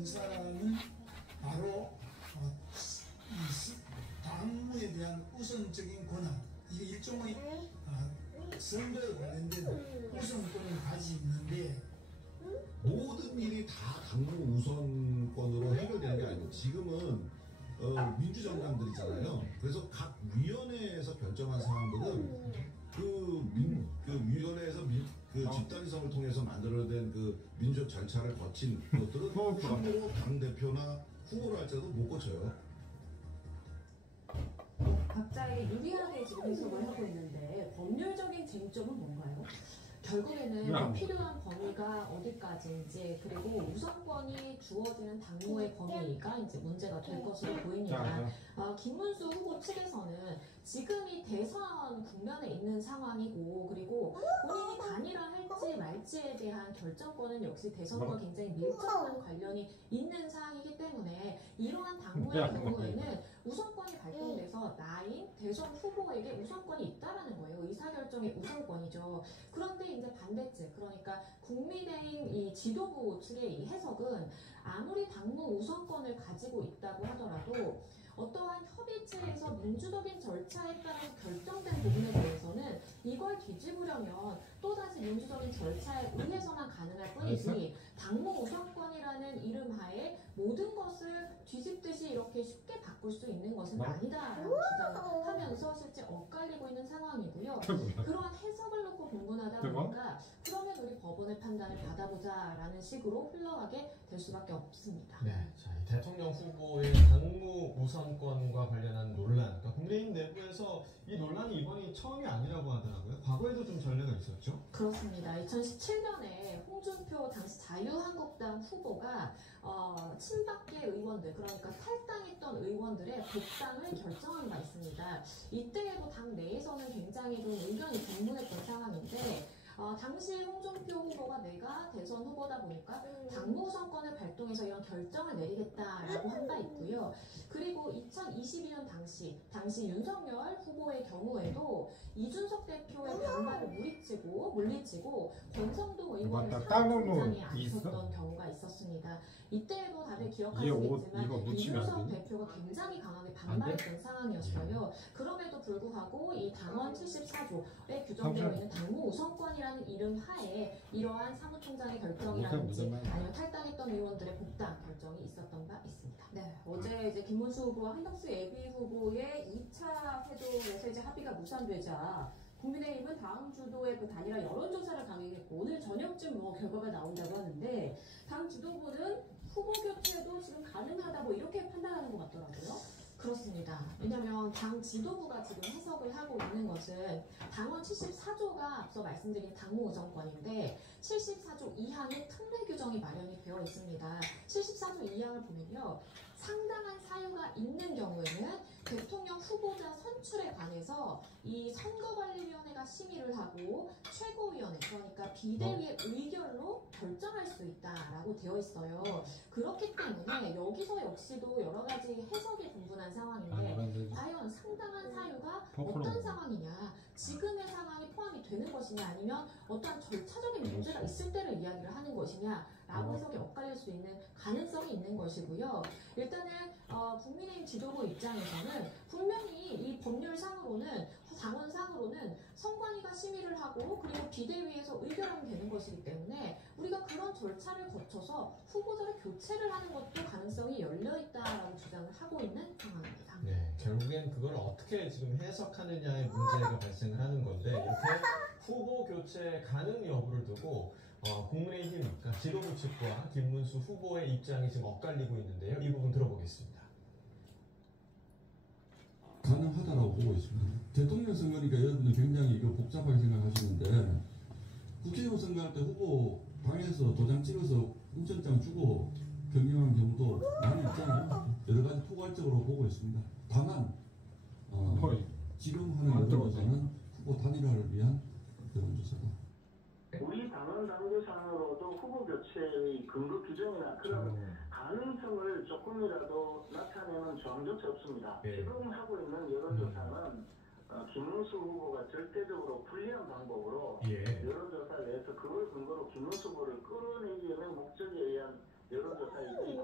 있는 사람은 바로 당무에 대한 우선적인 권한, 이게 일종의 선거에 관련된 우선권을 가지고 있는데, 모든 일이 다 당무 우선권으로 해결되는 게 아니고 지금은 민주정당들이잖아요. 그래서 각 위원회에서 결정한 사항들은 그 위원회에서 그 집단위성을 통해서 만들어낸 그 민주적 절차를 거친 것들은 함부로 당대표나 후보를 할 때도 못 고쳐요. 각자에게 유리하게 지금 해석을 하고 있는데 법률적인 쟁점은 뭔가요? 결국에는 필요한 범위가 어디까지인지, 그리고 우선권이 주어지는 당무의 범위가 이제 문제가 될 것으로 보입니다. 김문수 후보 측에서는 지금이 대선 국면에 있는 상황이고, 그리고 본인이 단일화할지 말지에 대한 결정권은 역시 대선과 굉장히 밀접한 관련이 있는 사항이기 때문에 이러한 당무의 경우에는 우선권이 발동돼서 나인 대선 후보에게 우선권이 있다라는 거예요. 의사결정의 우선권이죠. 그런데 이제 반대측, 그러니까 국민의힘 이 지도부 측의 이 해석은 아무리 당무 우선권을 가지고 있다고 하더라도 어떠한 협의체에서 민주적인 절차에 따라서 결정된 부분에 대해서는 이걸 뒤집으려면 또다시 민주적인 절차에 의해서만 가능할 뿐이지, 당무 우선권이라는 이름 하에 모든 것을 뒤집듯이 이렇게 쉽게 바꿀 수 있는 것은 아니다라고 주장을 하면서 실제 엇갈리고 있는 상황이고요. 그러한 해석을 놓고 공분하다 보니까 그러면 우리 법원의 판단을 받아보자라는 식으로 흘러가게 될 수밖에 없습니다. 네, 자, 대통령 후보의 당무 우선권과 관련한 논란, 그러니까 국민의힘 내부에서 이 논란이 이번이 처음이 아니라고 하더라고요. 과거에도 좀 전례가 있었죠? 그렇습니다. 2017년에 홍준표 당시 자유한국당 후보가 친박계 의원들, 그러니까 탈당했던 의원들의 복당을 결정한 바 있습니다. 이때에도 당 내에서는 굉장히 좀 의견이 분분했던 상황인데, 당시 홍준표 후보가 내가 대선 후보다 보니까 당무 우선권을 발동해서 이런 결정을 내리겠다라고 한 바 있고요. 그리고 2022년 당시 윤석열 후보의 경우에도 이준석 대표의 반발을 물리치고 권성동 의원을 사무총장에 앉혔던 경우가 있었습니다. 이때에도 다들 기억하시겠지만 이준석 대표가 굉장히 강하게 반발했던 상황이었어요. 그럼에도 불구하고 이 당원 74조에 규정되어 있는 당무 우선권이라는 이름 하에 이러한 사무총장의 결정이라든지 아니면 탈당했던 의원들의 복당 결정이 있었던 바 있습니다. 네, 어제 이제 김문수 후보와 한덕수 예비 후보의 2차 회동에서 이제 합의가 무산되자 국민의힘은 다음 주도의 그 단일화 여론조사를 강행했고 오늘 저녁쯤 결과가 나온다고 하는데 당 지도부는 후보 교체도 지금 가능하다 이렇게 판단하는 것 같더라고요. 그렇습니다. 왜냐하면 당 지도부가 지금 해석을 하고 있는 것은 당원 74조가 앞서 말씀드린 당무 우선권인데 74조 2항에 특례 규정이 마련이 되어 있습니다. 74조 2항을 보면요. 상당한 사유가 있는 경우에는 대통령 후보자 선출에 관해서 이 선거관리위원회가 심의를 하고 최고위원회, 그러니까 비대위의 의결로 결정할 수 있다라고 되어 있어요. 그렇기 때문에 여기서 역시도 여러 가지 해석이 분분한 상황인데 과연 상당한 사유가 어떤 상황이냐, 지금의 상황이 포함이 되는 것이냐, 아니면 어떤 절차적인 문제가 있을 때를 이야기를 하는 것이냐 라고 해석이 엇갈릴 수 있는 가능성이 있는 것이고요. 일단은 국민의힘 지도부 입장에서는 분명히 이 법률상으로는, 당원상으로는 선관위가 심의를 하고 그리고 비대위에서 의결하면 되는 것이기 때문에 우리가 그런 절차를 거쳐서 후보자를 교체를 하는 것도 가능성이 열려있다라고 주장을 하고 있는 상황입니다. 네, 결국엔 그걸 어떻게 지금 해석하느냐의 문제가 발생을 하는 건데, 이렇게 후보 교체 가능 여부를 두고 국민의힘 그러니까 지도부 측과 김문수 후보의 입장이 지금 엇갈리고 있는데요. 이 부분 들어보겠습니다. 가능하다고 보고 있습니다. 대통령 선거니까 여러분들 굉장히 이거 복잡하게 생각하시는데, 국회의원 선거할 때 후보 방에서 도장 찍어서 운전장 주고 경영한 경우도 많이 있잖아요. 여러 가지 포괄적으로 보고 있습니다. 다만 지금 하는 여론조사는 후보 단일화를 위한 여론조사다. 우리 당원 당규상으로도 후보 교체의 근거 규정이나 그런 가능성을 조금이라도 나타내는 조항조차 없습니다. 지금 하고 있는 여론조사는 김문수 후보가 절대적으로 불리한 방법으로 여론조사를 내서 그걸 근거로 김문수 후보를 끌어내기 위한 목적에 의한 여론조사이지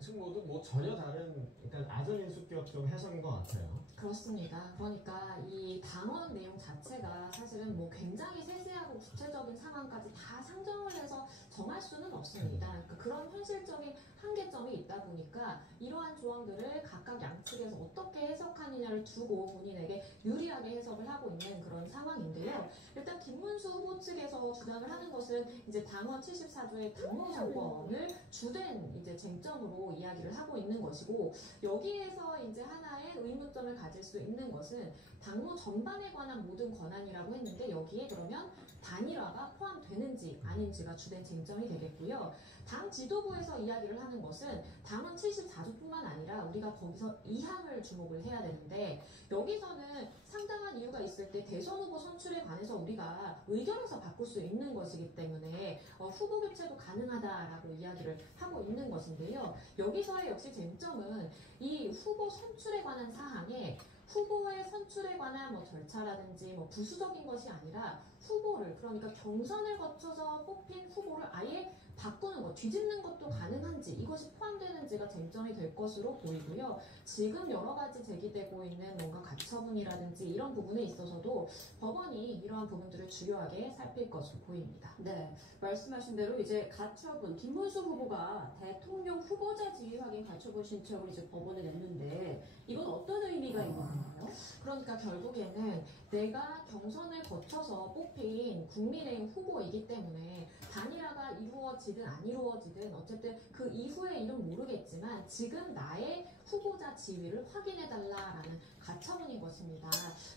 양측 모두 뭐 전혀 다른, 그러니까 아전인수격 좀 해석인 것 같아요. 그렇습니다. 그러니까 이 당원 내용 자체가 사실은 뭐 굉장히 세세하고 구체적인 상황까지 다 상정을 해서 정할 수는 없습니다. 그러니까 그런 현실적인 한계점이 있다 보니까 이러한 조항들을 각각 양측에서 어떻게 해석하느냐를 두고 본인에게 유리하게 해석을 하고 있는 그런 상황인데요. 일단 김문수 후보 측에서 주장을 하는 것은 이제 당원 74조의 당무 정권을 주된 이제 쟁점으로 이야기를 하고 있는 것이고, 여기에서 이제 하나의 의문점을 가질 수 있는 것은 당무 전반에 관한 모든 권한이라고 했는데, 여기에 그러면 단일화가 포함되는지 아닌지가 주된 쟁점이 되겠고요. 당 지도부에서 이야기를 하는 것은 당원 74조뿐만 아니라 우리가 거기서 2항을 주목을 해야 되는데, 여기서는 상당한 이유가 있을 때 대선 후보 선출에 관해서 우리가 의견에서 바꿀 수 있는 것이기 때문에 후보 교체도 가능하다라고 이야기를 하고 있는 것인데요. 여기서의 역시 쟁점은 이 후보 선출에 관한 사항에 후보의 선출에 관한 뭐 절차라든지 뭐 부수적인 것이 아니라 후보를, 그러니까 경선을 거쳐서 뽑힌 후보를 아예 바꾸는 것, 뒤집는 것도 가능한지, 이것이 포함되는지가 쟁점이 될 것으로 보이고요. 지금 여러 가지 제기되고 있는 뭔가 가처분이라든지 이런 부분에 있어서도 법원이 이러한 부분들을 중요하게 살필 것으로 보입니다. 네, 말씀하신 대로 이제 가처분, 김문수 후보가 대통령 후보자 지위 확인 가처분 신청을 이제 법원에 냈는데, 이건 어떤 의미가 있는 건가요? 그러니까 결국에는 내가 경선을 거쳐서 뽑힌 국민의힘 후보이기 때문에 단일화가 이루어지든 안 이루어지든 어쨌든 그 이후의 일은 모르겠지만 지금 나의 후보자 지위를 확인해달라라는 가처분인 것입니다.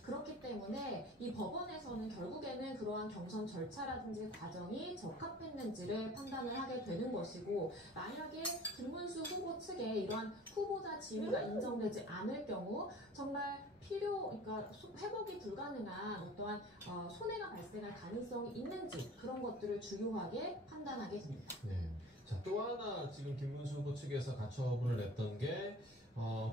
그렇기 때문에 이 법원에서는 결국에는 그러한 경선 절차라든지 과정이 적합했는지를 판단을 하게 되는 것이고, 만약에 김문수 후보 측에 이러한 후보자 지위가 인정되지 않을 경우 정말 그러니까 회복이 불가능한 어떠한 손해가 발생할 가능성이 있는지, 그런 것들을 중요하게 판단하게 됩니다. 네. 자, 또 하나 지금 김문수 후보 측에서 가처분을 냈던 게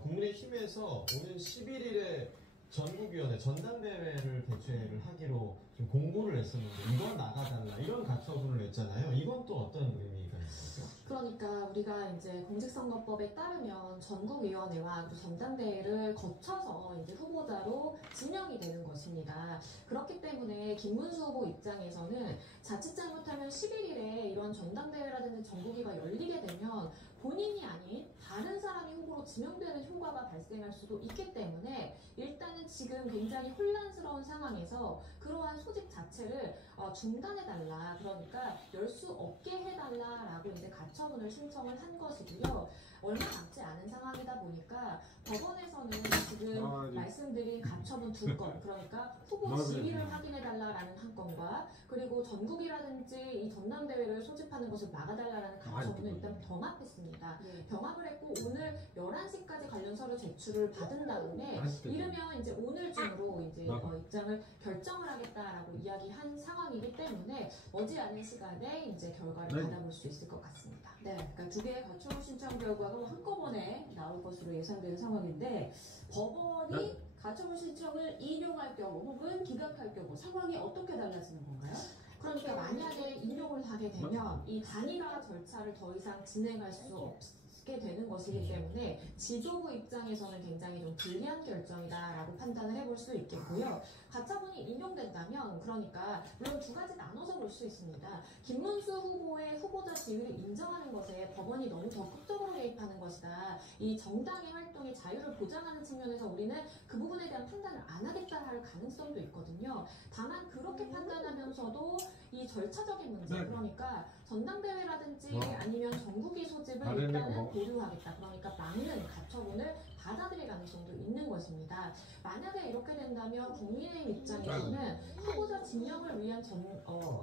국민의힘에서 오는 11일에 전국위원회 전당대회를 개최를 하기로 좀 공고를 냈었는데, 이건 나가달라 이런 가처분을 냈잖아요. 이건 또 어떤 의미가 있는 거죠? 그러니까 우리가 이제 공직선거법에 따르면 전국위원회와 그 전당대회를 거쳐서 이제 후보자로 지명이 되는 것입니다. 그렇기 때문에 김문수 후보 입장에서는 자칫 잘못하면 11일에 이런 전당대회라든지 전국위가 열리게 되면 본인이 아닌 다른 사람이 후보로 지명되는 효과가 발생할 수도 있기 때문에 일단은 지금 굉장히 혼란스러운 상황에서 그러한 소집 자체를 중단해달라, 그러니까 열 수 없게 해달라라고 이제 가처분을 신청을 한 것이고요. 얼마 남지 않은 상황이다 보니까 법원에서는 지금 말씀드린 가처분 2건, 그러니까 후보 지위를 확인해달라라는 한 건과 그리고 전국이라든지 이 전당대회를 소집하는 것을 막아달라라는 가처분을 일단 병합했습니다. 병합을 했고 오늘 11시까지 관련 서류 제출을 받은 다음에 이르면 이제 오늘 중으로 이제 입장을 결정을 하겠다라고 이야기한 상황이기 때문에 머지않은 시간에 이제 결과를 받아볼 수 있을 것 같습니다. 네, 그러니까 두 개의 가처분 신청 결과가 한꺼번에 나올 것으로 예상되는 상황인데, 법원이 가처분 신청을 인용할 경우 혹은 기각할 경우 상황이 어떻게 달라지는 건가요? 그러니까 만약에 인용을 하게 되면 이 단일화 절차를 더 이상 진행할 수 없게 되는 것이기 때문에 지도부 입장에서는 굉장히 좀 불리한 결정이다라고 판단을 해볼 수 있겠고요. 가처분이 인용된다면, 그러니까 물론 두 가지 나눠서 볼 수 있습니다. 김문수 후보의 후보자 지위를 인정하는 것에 법원이 너무 적극적으로 개입하는 것이다, 이 정당의 활동의 자유를 보장하는 측면에서 우리는 그 부분에 대한 판단을 안 하겠다 할 가능성도 있거든요. 다만 그렇게 판단하면서도 이 절차적인 문제, 그러니까 전당대회라든지 아니면 전국위 소집을 일단은 보류하겠다, 그러니까 막는 가처분을 받아들일 가능성도 있는 것입니다. 만약에 이렇게 된다면 국민의힘 입장에서는 후보자 지명을 위한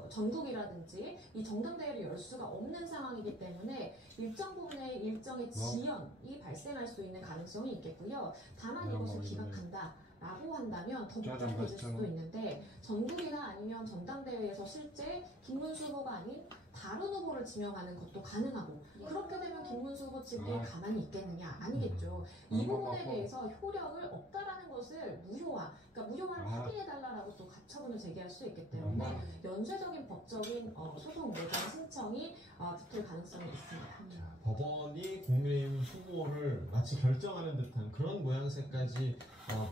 전국이라든지 이 전당대회를 열 수가 없는 상황이기 때문에 일정 부분의 일정의 지연이 발생할 수 있는 가능성이 있겠고요. 다만 이것을 기각한다 라고 한다면 더 복잡해질 수도 있는데, 전국이나 아니면 전당대회에서 실제 김문수 후보가 아닌 다른 후보를 지명하는 것도 가능하고, 그렇게 되면 김문수 후보 측에 가만히 있겠느냐? 아니겠죠. 이 부분에 대해서 효력을 없다라는 것을 그러니까 무효화를 확인해달라라고 또 가처분을 제기할 수 있기 때문에 연쇄적인 법적인 소송 내장 신청이 붙을 가능성이 있습니다. 자, 법원이 국민의힘 마치 결정하는 듯한 그런 모양새까지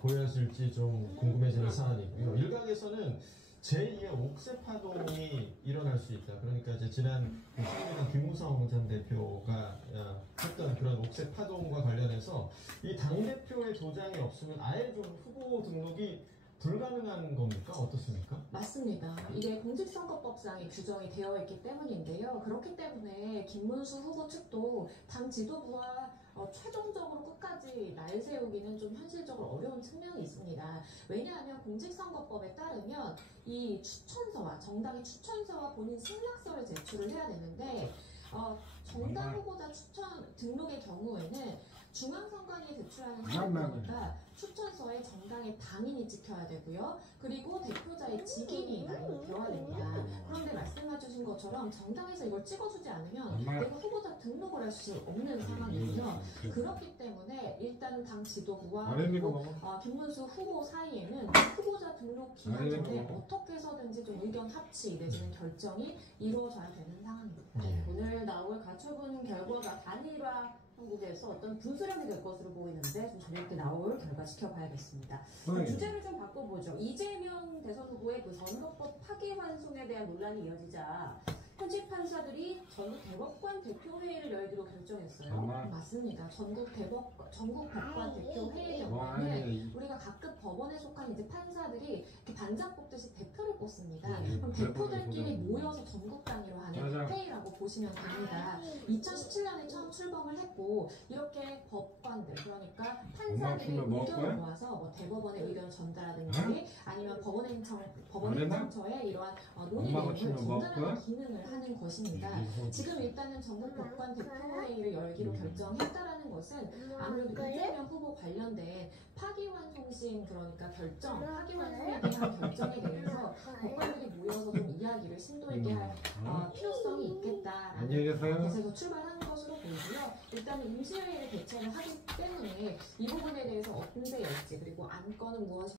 보여질지 좀 궁금해지는 사안이고요. 일각에서는 제2의 옥새 파동이 일어날 수 있다. 그러니까 이제 지난 새누리당 김무성 전 대표가 했던 그런 옥새 파동과 관련해서 이 당대표의 도장이 없으면 아예 좀 후보 등록이 불가능한 겁니까? 어떻습니까? 맞습니다. 이게 공직선거법상에 규정이 되어 있기 때문인데요. 그렇기 때문에 김문수 후보 측도 당 지도부와 최종적으로 끝까지 날 세우기는 좀 현실적으로 어려운 측면이 있습니다. 왜냐하면 공직선거법에 따르면 이 추천서와 정당의 추천서와 본인 생략서를 제출을 해야 되는데 정당 후보자 추천 등록의 경우에는 중앙선관위에 제출하는 선거니까 추천서에 정당의 당인이 찍혀야 되고요. 그리고 대표자의 직인이 나란히 들어야 됩니다. 그런데 말씀해주신 것처럼 정당에서 이걸 찍어주지 않으면 내가 후보자 등록을 할 수 없는 상황이고요. 그렇기 때문에 일단은 당 지도부와 그리고 김문수 후보 사이에는 후보자 등록 기간 전에 어떻게 해서든지 좀 의견 합치 내지는 결정이 이루어져야 되는 상황입니다. 오늘 나올 가처분 결과가 단일화 한국에서 어떤 분수령이 될 것으로 보이는데 좀 저녁에 나올 결과 지켜봐야겠습니다. 주제를 좀 바꿔보죠. 이재명 대선 후보의 그 선거법 파기환송에 대한 논란이 이어지자 현직 판사들이 전국 대법관 대표회의를 열기로 결정했어요. 맞습니다. 전국 법관 대표회의 경우에는 우리가 각급 법원에 속한 이제 판사들이 이렇게 반장 뽑듯이 대표를 뽑습니다. 그럼 대표들끼리 모여서 전국 단위로 하는 회의라고 보시면 됩니다. 2017년에 처음 출범을 했고 이렇게 법관들 그러니까 판사들이 의견을 모아서 뭐 대법원에 의견을 전달하든지 아니면 법원행정처에 이러한 논의 내용을 전달하는 기능을 하는 것입니다. 지금 일단은 전국 법관 대표회의를 열기로 결정했다라는 것은 아무래도 이재명 후보 관련된 파기환송심 그러니까 파기환송에 대한 결정에 대해서 법관들이 모여서 좀 이야기를 심도 있게 할 필요성이 있겠다라는 것에서 출발하는 것으로 보이고요. 일단은 임시회의를 개최를 하기 때문에 이 부분에 대해서 언제 열지 그리고 안건은 무엇이